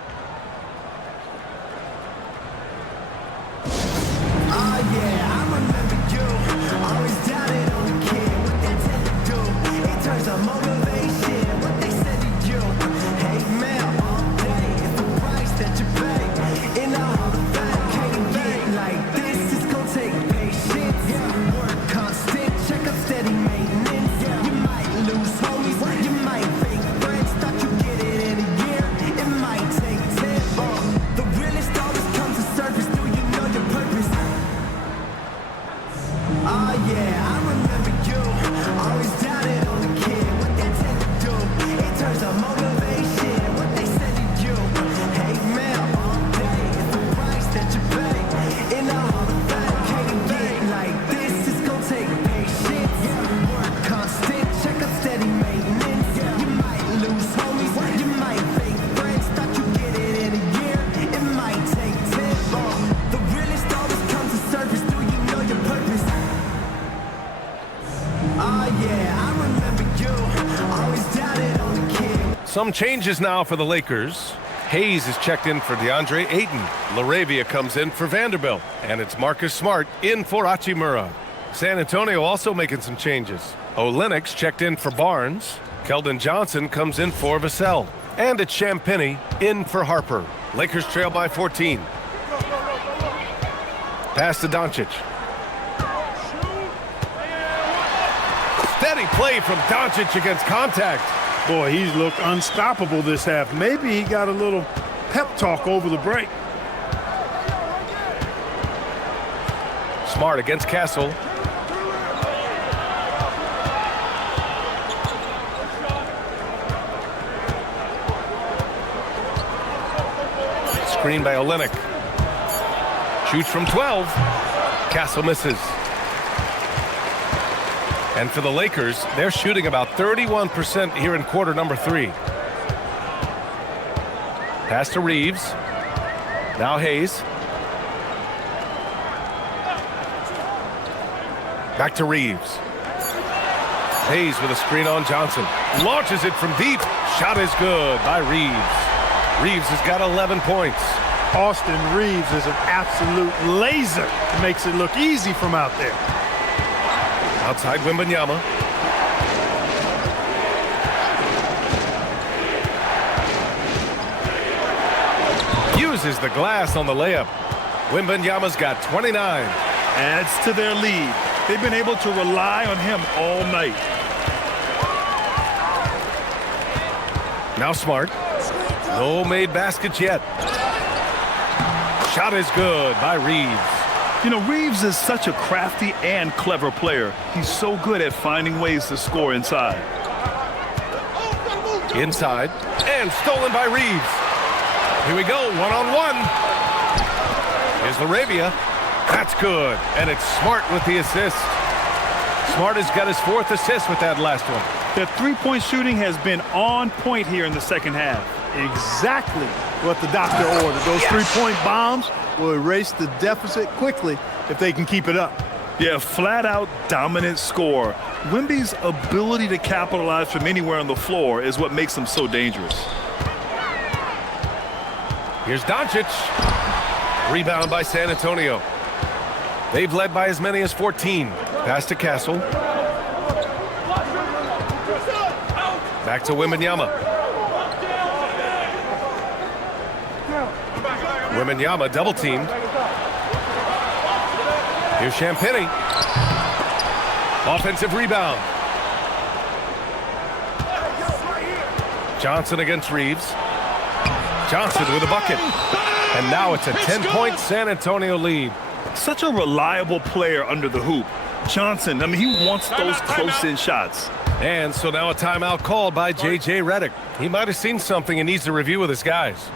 Some changes now for the Lakers. Hayes is checked in for DeAndre Ayton. LaRavia comes in for Vanderbilt. And it's Marcus Smart in for Hachimura. San Antonio also making some changes. Olenek's checked in for Barnes. Keldon Johnson comes in for Vassell. And it's Champagnie in for Harper. Lakers trail by 14. Pass to Doncic. Steady play from Doncic against contact. Boy, he's looked unstoppable this half. Maybe he got a little pep talk over the break. Smart against Castle. Screen by Olynyk. Shoots from 12. Castle misses. And for the Lakers, they're shooting about 31% here in quarter number 3. Pass to Reeves. Now Hayes. Back to Reeves. Hayes with a screen on Johnson. Launches it from deep. Shot is good by Reeves. Reeves has got 11 points. Austin Reeves is an absolute laser. Makes it look easy from out there. Outside Wembanyama. Uses the glass on the layup. Wembanyama's got 29. Adds to their lead. They've been able to rely on him all night. Now Smart. No made baskets yet. Shot is good by Reeves. You know, Reeves is such a crafty and clever player. He's so good at finding ways to score inside. Inside. And stolen by Reeves. Here we go, one-on-one. Here's LaRavia. That's good. And it's Smart with the assist. Smart has got his 4th assist with that last one. Their three-point shooting has been on point here in the second half. Exactly what the doctor ordered. Those three-point bombs will erase the deficit quickly if they can keep it up. Yeah, flat-out dominant score. Wemby's ability to capitalize from anywhere on the floor is what makes him so dangerous. Here's Doncic. Rebound by San Antonio. They've led by as many as 14. Pass to Castle. Back to Wembanyama. Wembanyama double teamed. Here's Champagnie. Offensive rebound. Johnson against Reeves. Johnson with a bucket. And now it's a 10-point San Antonio lead. Such a reliable player under the hoop. Johnson, I mean, he wants those close-in shots. And so now a timeout called by J.J. Redick. He might have seen something and needs to review with his guys.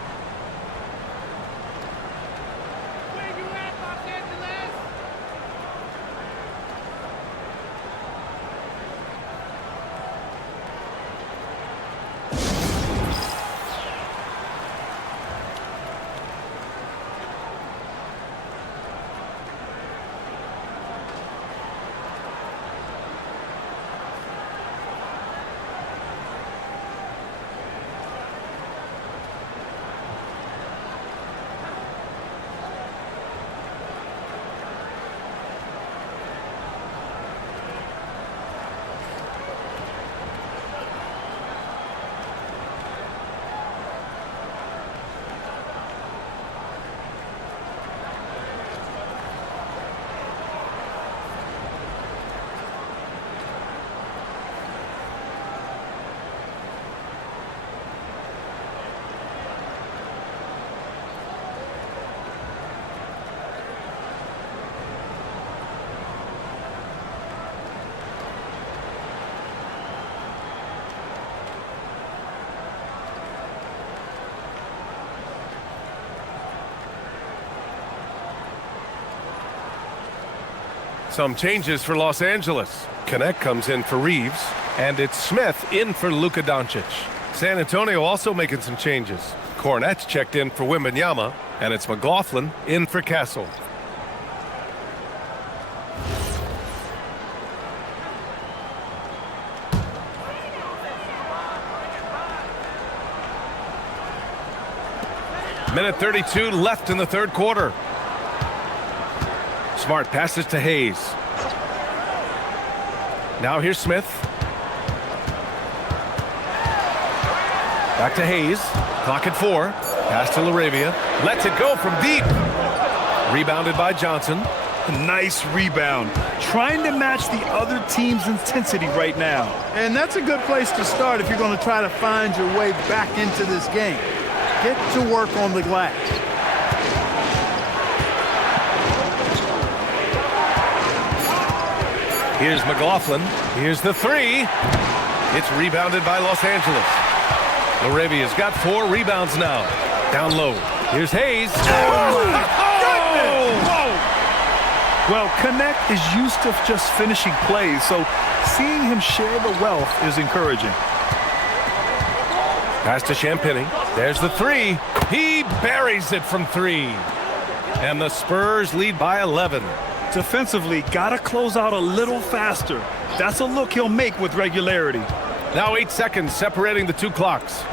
Some changes for Los Angeles. Connect comes in for Reeves, and it's Smith in for Luka Doncic. San Antonio also making some changes. Cornette's checked in for Wembanyama, and it's McLaughlin in for Castle. Minute 32 left in the third quarter. Smart passes to Hayes. Now here's Smith. Back to Hayes. Clock at 4. Pass to LaRavia. Lets it go from deep. Rebounded by Johnson. Nice rebound. Trying to match the other team's intensity right now. And that's a good place to start if you're going to try to find your way back into this game. Get to work on the glass. Here's McLaughlin. Here's the 3. It's rebounded by Los Angeles. LaRavia's got 4 rebounds now. Down low. Here's Hayes. Well, Connect is used to just finishing plays, so seeing him share the wealth is encouraging. Pass to Champagny. There's the 3. He buries it from 3. And the Spurs lead by 11. Defensively, gotta close out a little faster. That's a look he'll make with regularity. Now 8 seconds separating the 2 clocks.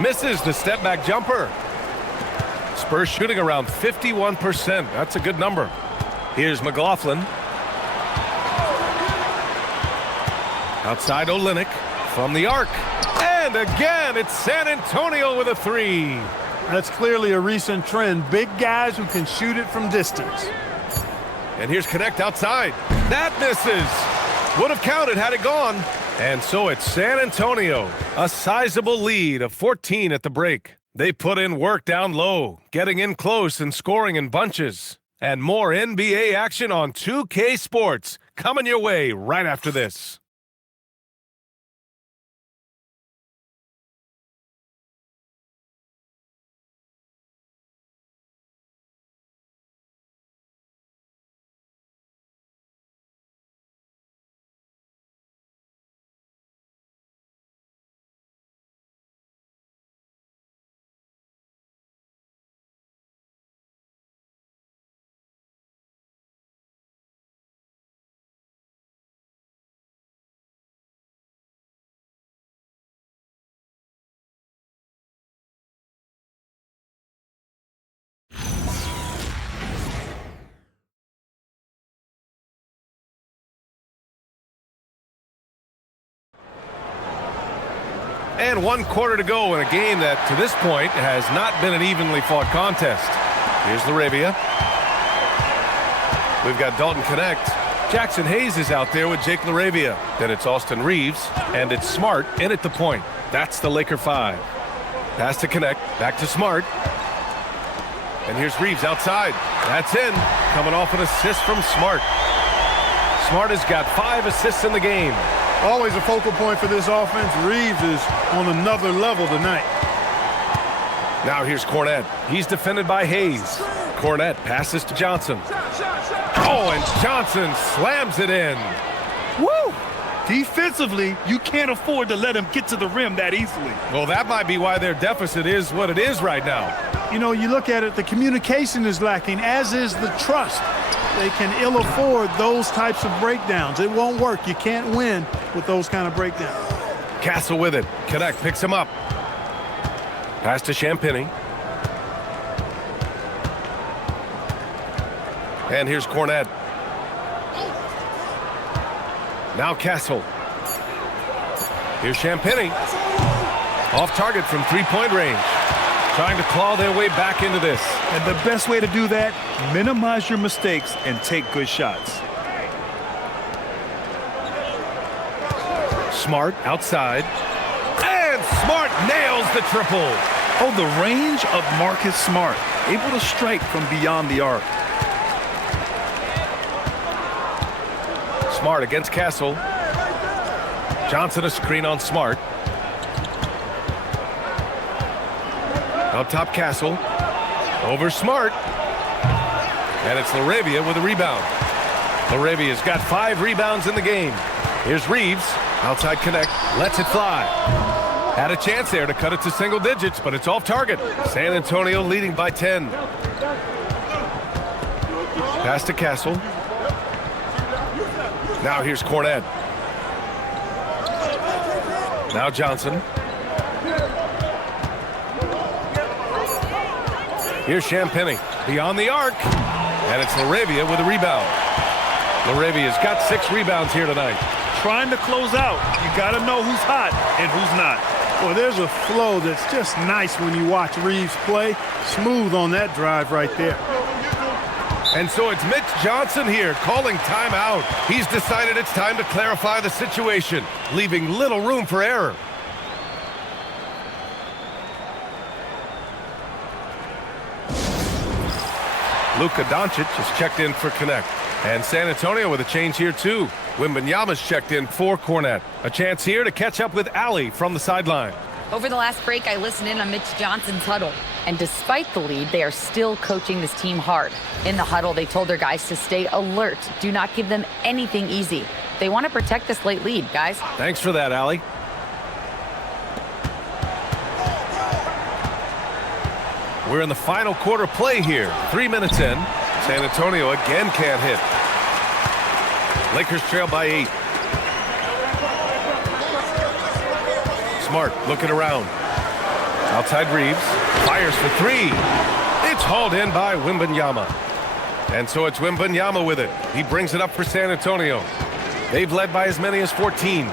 Misses the step-back jumper. Spurs shooting around 51%. That's a good number. Here's McLaughlin. Outside Olynyk from the arc. And again, it's San Antonio with a 3. That's clearly a recent trend. Big guys who can shoot it from distance. And here's Connect outside. That misses. Would have counted had it gone. And so it's San Antonio. A sizable lead of 14 at the break. They put in work down low, getting in close and scoring in bunches. And more NBA action on 2K Sports coming your way right after this. And 1 quarter to go in a game that, to this point, has not been an evenly fought contest. Here's LaRavia. We've got Dalton Connect. Jackson Hayes is out there with Jake LaRavia. Then it's Austin Reeves, and it's Smart in at the point. That's the Laker 5. Pass to Connect, back to Smart. And here's Reeves outside. That's in, coming off an assist from Smart. Smart has got 5 assists in the game. Always a focal point for this offense. Reeves is on another level tonight. Now here's Cornette. He's defended by Hayes. Cornette passes to Johnson. Oh, and Johnson slams it in. Woo! Defensively, you can't afford to let him get to the rim that easily. Well, that might be why their deficit is what it is right now. You know, you look at it, the communication is lacking, as is the trust. They can ill afford those types of breakdowns. It won't work. You can't win with those kind of breakdowns. Castle with it. Connect picks him up. Pass to Champagny. And here's Cornette. Now Castle. Here's Champagny. Off target from 3-point range. Trying to claw their way back into this. And the best way to do that, minimize your mistakes and take good shots. Smart outside. And Smart nails the triple. Oh, the range of Marcus Smart. Able to strike from beyond the arc. Smart against Castle. Johnson a screen on Smart. Up top Castle. Over Smart. And it's LaRavia with a rebound. LaRavia's got 5 rebounds in the game. Here's Reeves. Outside Connect. Lets it fly. Had a chance there to cut it to single digits, but it's off target. San Antonio leading by 10. Pass to Castle. Now here's Cornette. Now Johnson. Here's Champagnie beyond the arc. And it's Laravia with a rebound. Laravia's got 6 rebounds here tonight. Trying to close out. You got to know who's hot and who's not. Well, there's a flow that's just nice when you watch Reeves play. Smooth on that drive right there. And so it's Mitch Johnson here calling timeout. He's decided it's time to clarify the situation, leaving little room for error. Luka Doncic has checked in for Connect. And San Antonio with a change here too. Wembanyama's checked in for Cornette. A chance here to catch up with Allie from the sideline. Over the last break, I listened in on Mitch Johnson's huddle. And despite the lead, they are still coaching this team hard. In the huddle, they told their guys to stay alert. Do not give them anything easy. They want to protect this late lead, guys. Thanks for that, Allie. We're in the final quarter play here. 3 minutes in. San Antonio again can't hit. Lakers trail by 8. Smart looking around. Outside Reeves. Fires for 3. It's hauled in by Wembanyama. And so it's Wembanyama with it. He brings it up for San Antonio. They've led by as many as 14.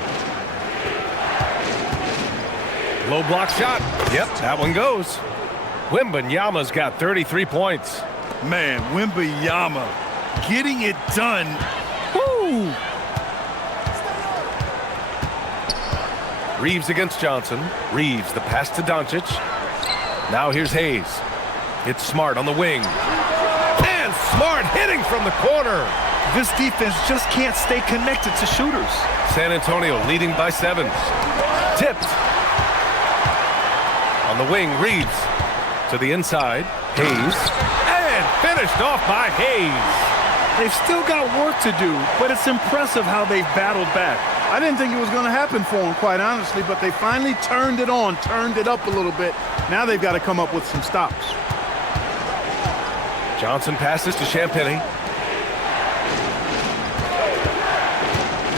Low block shot. Yep, that one goes. Wembanyama's got 33 points. Man, Wembanyama getting it done. Woo! Reeves against Johnson. Reeves, the pass to Doncic. Now here's Hayes. It's Smart on the wing. And Smart hitting from the corner. This defense just can't stay connected to shooters. San Antonio leading by 7. Tipped. On the wing, Reeves. To the inside, Hayes. And finished off by Hayes. They've still got work to do, but it's impressive how they've battled back. I didn't think it was going to happen for them, quite honestly, but they finally turned it on, turned it up a little bit. Now they've got to come up with some stops. Johnson passes to Champagnie.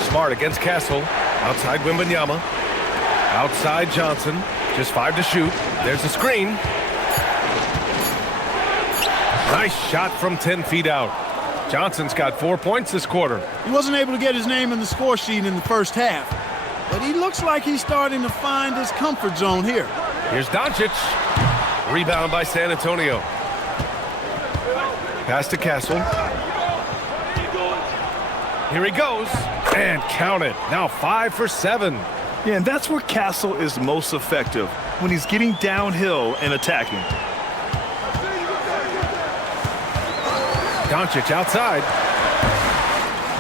Smart against Castle. Outside Wembanyama. Outside Johnson. Just 5 to shoot. There's a screen. Nice shot from 10 feet out. Johnson's got 4 points this quarter. He wasn't able to get his name in the score sheet in the first half, but he looks like he's starting to find his comfort zone here. Here's Doncic. Rebound by San Antonio. Pass to Castle. Here he goes. And count it. Now 5 for 7. Yeah, and that's where Castle is most effective, when he's getting downhill and attacking. Doncic outside.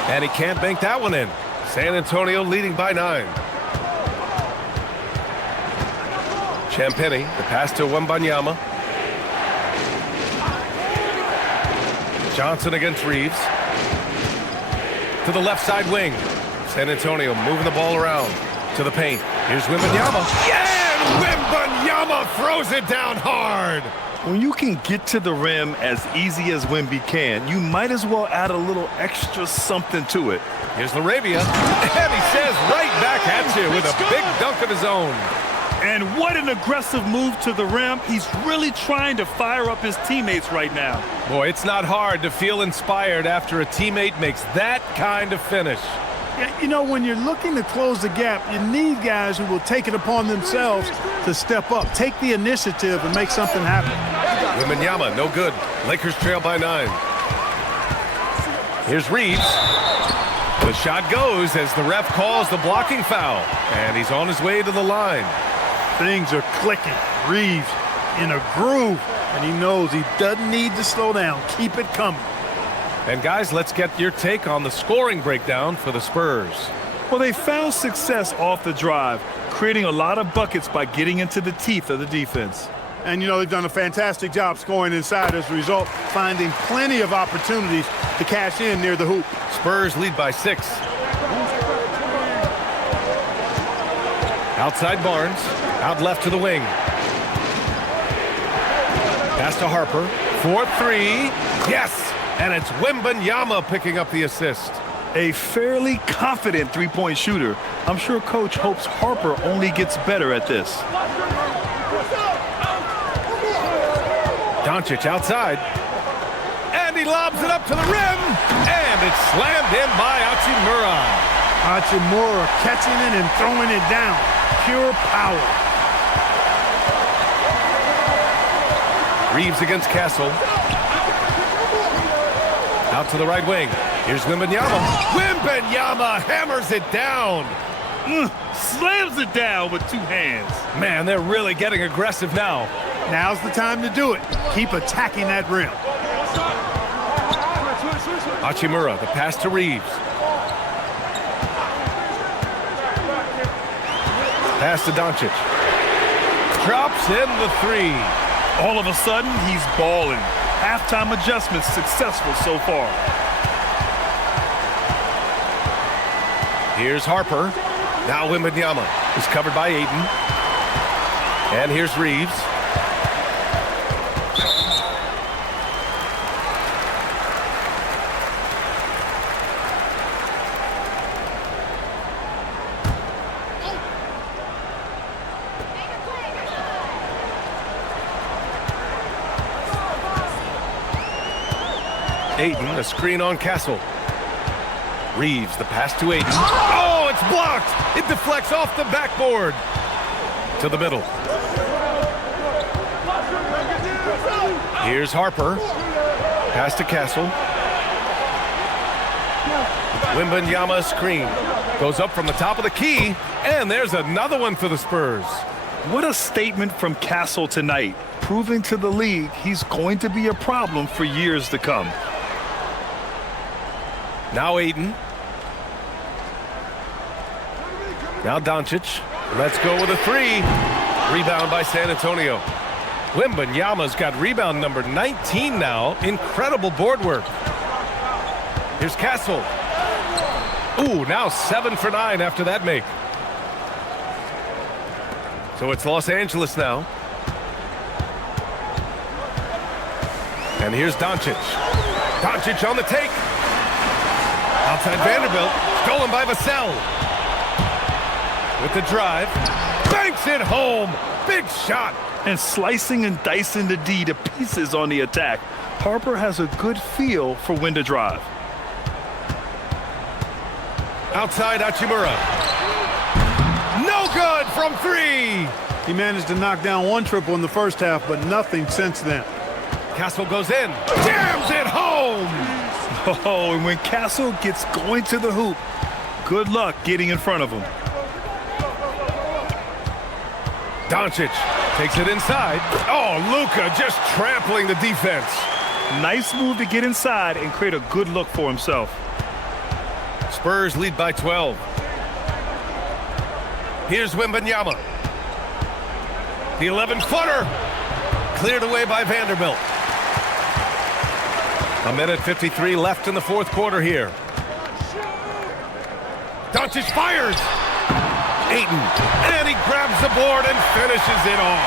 And he can't bank that one in. San Antonio leading by 9. Champagnie, the pass to Wembanyama. Johnson against Reeves. To the left side wing. San Antonio moving the ball around. To the paint. Here's Wembanyama. And Wembanyama throws it down hard. When you can get to the rim as easy as Wemby can, you might as well add a little extra something to it. Here's Laravia. And he says right back at you with a big dunk of his own. And what an aggressive move to the rim. He's really trying to fire up his teammates right now. Boy, it's not hard to feel inspired after a teammate makes that kind of finish. You know, when you're looking to close the gap, you need guys who will take it upon themselves to step up, take the initiative, and make something happen. Wembanyama, no good. Lakers trail by 9. Here's Reeves. The shot goes as the ref calls the blocking foul. And he's on his way to the line. Things are clicking. Reeves in a groove, and he knows he doesn't need to slow down. Keep it coming. And guys, let's get your take on the scoring breakdown for the Spurs. Well, they found success off the drive, creating a lot of buckets by getting into the teeth of the defense. And, you know, they've done a fantastic job scoring inside as a result, finding plenty of opportunities to cash in near the hoop. Spurs lead by 6. Outside Barnes, out left to the wing. Pass to Harper, 4-3, yes! And it's Wembanyama picking up the assist. A fairly confident three-point shooter. I'm sure Coach hopes Harper only gets better at this. Doncic outside. And he lobs it up to the rim. And it's slammed in by Hachimura. Hachimura catching it and throwing it down. Pure power. Reeves against Castle. Out to the right wing. Here's Wembanyama. Wembanyama hammers it down. Slams it down with two hands. Man, they're really getting aggressive now. Now's the time to do it. Keep attacking that rim. Hachimura, the pass to Reeves. Pass to Doncic. Drops in the three. All of a sudden, he's balling. Halftime adjustments successful so far. Here's Harper. Now Wembanyama is covered by Ayton. And here's Reeves. Ayton, a screen on Castle. Reeves, the pass to Ayton. Oh, it's blocked! It deflects off the backboard. To the middle. Here's Harper. Pass to Castle. Wembanyama screen. Goes up from the top of the key. And there's another one for the Spurs. What a statement from Castle tonight, proving to the league he's going to be a problem for years to come. Now Ayton. Now Doncic. Let's go with a three. Rebound by San Antonio. Wembanyama's got rebound number 19 now. Incredible board work. Here's Castle. Ooh, now 7 for 9 after that make. So it's Los Angeles now. And here's Doncic. Doncic on the take. Outside Vanderbilt. Stolen by Vassell. With the drive. Banks it home. Big shot. And slicing and dicing the D to pieces on the attack. Harper has a good feel for when to drive. Outside Hachimura. No good from three. He managed to knock down one triple in the first half, but nothing since then. Castle goes in. Jams it home. Oh, and when Castle gets going to the hoop, good luck getting in front of him. Doncic takes it inside. Oh, Luka just trampling the defense. Nice move to get inside and create a good look for himself. Spurs lead by 12. Here's Wembanyama. The 11-footer. Cleared away by Vanderbilt. A minute 53 left in the fourth quarter here. Doncic fires. Ayton. And he grabs the board and finishes it off.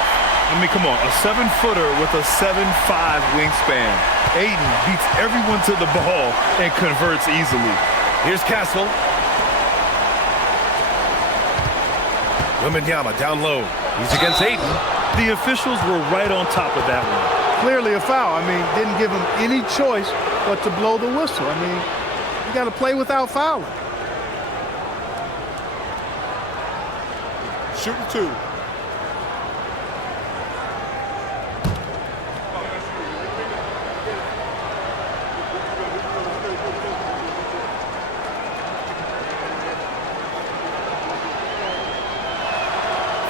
I mean, come on, a 7-footer with a 7'5" wingspan. Ayton beats everyone to the ball and converts easily. Here's Castle. Wembanyama down low. He's against Ayton. The officials were right on top of that one. Clearly a foul. I mean, didn't give him any choice but to blow the whistle. I mean, you got to play without fouling. Shooting two.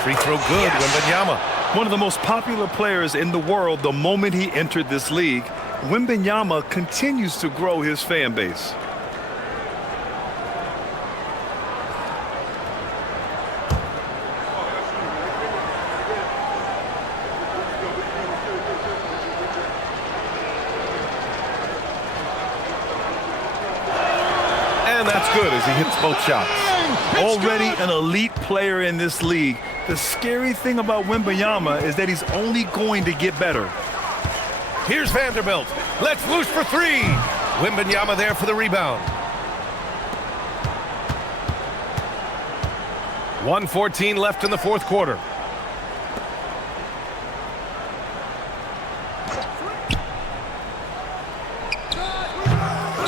Free throw good, Wembanyama. One of the most popular players in the world the moment he entered this league, Wembanyama continues to grow his fan base. And that's good as he hits both shots. Already an elite player in this league. The scary thing about Wembanyama is that he's only going to get better. Here's Vanderbilt. Let's loose for three. Wembanyama there for the rebound. 1:14 left in the fourth quarter.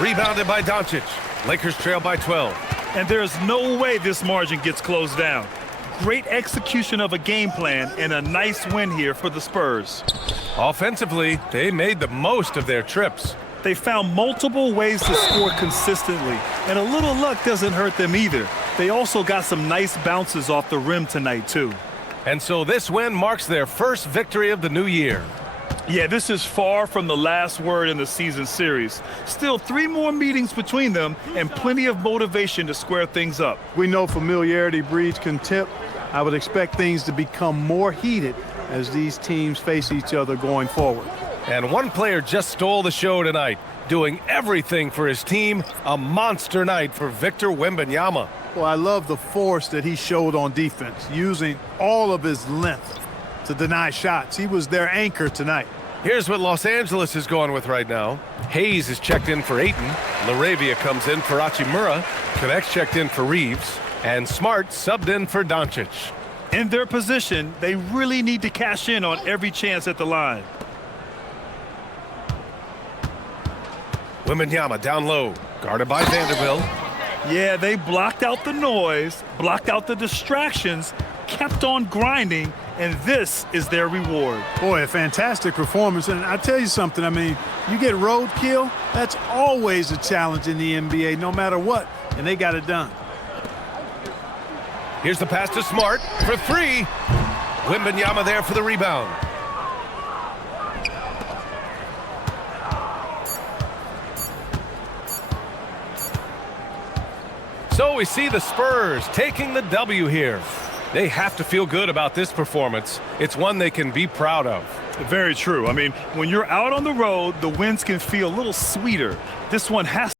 Rebounded by Doncic. Lakers trail by 12. And there's no way this margin gets closed down. Great execution of a game plan and a nice win here for the Spurs. Offensively, they made the most of their trips. They found multiple ways to score consistently, and a little luck doesn't hurt them either. They also got some nice bounces off the rim tonight, too. And so this win marks their first victory of the new year. Yeah, this is far from the last word in the season series. Still 3 more meetings between them and plenty of motivation to square things up. We know familiarity breeds contempt. I would expect things to become more heated as these teams face each other going forward. And one player just stole the show tonight, doing everything for his team. A monster night for Victor Wembanyama. Well, I love the force that he showed on defense, using all of his length to deny shots. He was their anchor tonight. Here's what Los Angeles is going with right now. Hayes is checked in for Ayton. LaRavia comes in for Hachimura. Connect's checked in for Reeves. And Smart subbed in for Doncic. In their position, they really need to cash in on every chance at the line. Wembanyama down low, guarded by Vanderbilt. Yeah, they blocked out the noise, blocked out the distractions, kept on grinding, and this is their reward. Boy, a fantastic performance. And I tell you something, I mean, you get roadkill, that's always a challenge in the NBA, no matter what, and they got it done. Here's the pass to Smart for 3. Wembanyama there for the rebound. So we see the Spurs taking the W here. They have to feel good about this performance. It's one they can be proud of. Very true. I mean, when you're out on the road, the wins can feel a little sweeter. This one has